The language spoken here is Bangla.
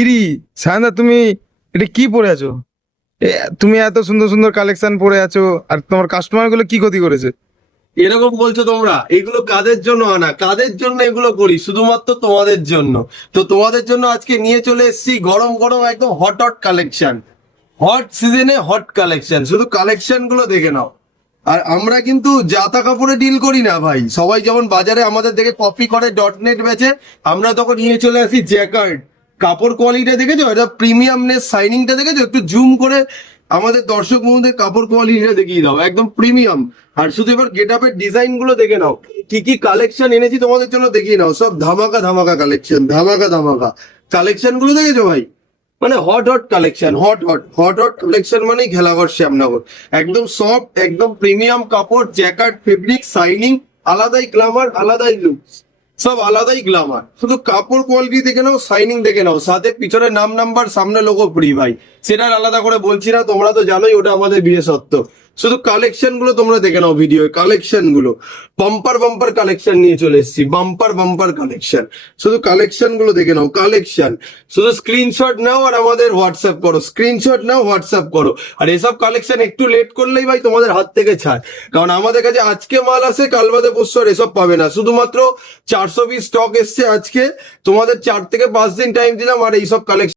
ইরি সায়ন্দা, তুমি এটা কি পরে আছো? তুমি এত সুন্দর সুন্দর কালেকশন পরে আছো, আর তোমার কাস্টমার গুলো কি ক্ষতি করেছে? এরকম বলছো তোমরা? এগুলো কাদের জন্য আনা, কাদের জন্য এগুলো করি? শুধুমাত্র তোমাদের জন্য। তো তোমাদের জন্য আজকে নিয়ে চলে এসেছি গরম গরম একদম হট হট কালেকশন। হট সিজনে হট কালেকশন, শুধু কালেকশন গুলো দেখে নাও। আর আমরা কিন্তু জাতা কাপড়ে ডিল করি না ভাই। সবাই যেমন বাজারে আমাদের দেখে কপি করে .net বেচে, আমরা তখন নিয়ে চলে আসি জ্যাকার্ড। কাপড় কোয়ালিটিটা দেখেছো? এটা প্রিমিয়ামনেস, শাইনিংটা দেখেছো? একটু জুম করে আমাদের দর্শক বন্ধুদের কাপড় কোয়ালিটিটা দেখিয়ে দাও, একদম প্রিমিয়াম। আর শুধু এবার গেট আপের ডিজাইন গুলো দেখে নাও, কি কি কালেকশন এনেছি তোমাদের জন্য দেখিয়ে নাও। সব ধামাকা ধামাকা কালেকশন, ধামাকা ধামাকা কালেকশন গুলো দেখেছো ভাই? মানে hot hot collection, hot hot hot hot collection মানেই খেলাঘর শ্যামনগর। একদম সফট, একদম প্রিমিয়াম কাপড়, জ্যাকেট, ফেব্রিক, শাইনিং, আলাদাই গ্লামার, আলাদাই লুক, সব আলাদাই গ্লামার। শুধু কাপড় কোয়ালিটি দেখে নাও, শাইনিং দেখে নাও, সাথে পিছনে নাম নাম্বার, সামনে লোগো ফ্রি ভাই। সেটার আলাদা করে বলছি না, তোমরা তো জানোই ওটা আমাদের বিশেষত্ব। শুধু কালেকশন গুলো তোমরা দেখে নাও, ভিডিও কালেকশন গুলো বাম্পার বাম্পার কালেকশন নিয়ে চলে এসেছি, বাম্পার বাম্পার কালেকশন। শুধু কালেকশন গুলো দেখে নাও, কালেকশন। শুধু স্ক্রিনশট নাও আর আমাদের হোয়াটসঅ্যাপ করো, স্ক্রিনশট নাও, হোয়াটসঅ্যাপ করো। আর এসব কালেকশন একটু লেট করলেই ভাই তোমাদের হাত থেকে ছাড়। কারণ আমাদের কাছে আজকে মাল আসে, কাল বাদে পরশু আর এসব পাবে না। শুধুমাত্র 400 পিস স্টক এসছে আজকে, তোমাদের 4 থেকে 5 দিন টাইম দিলাম আর এইসব কালেকশন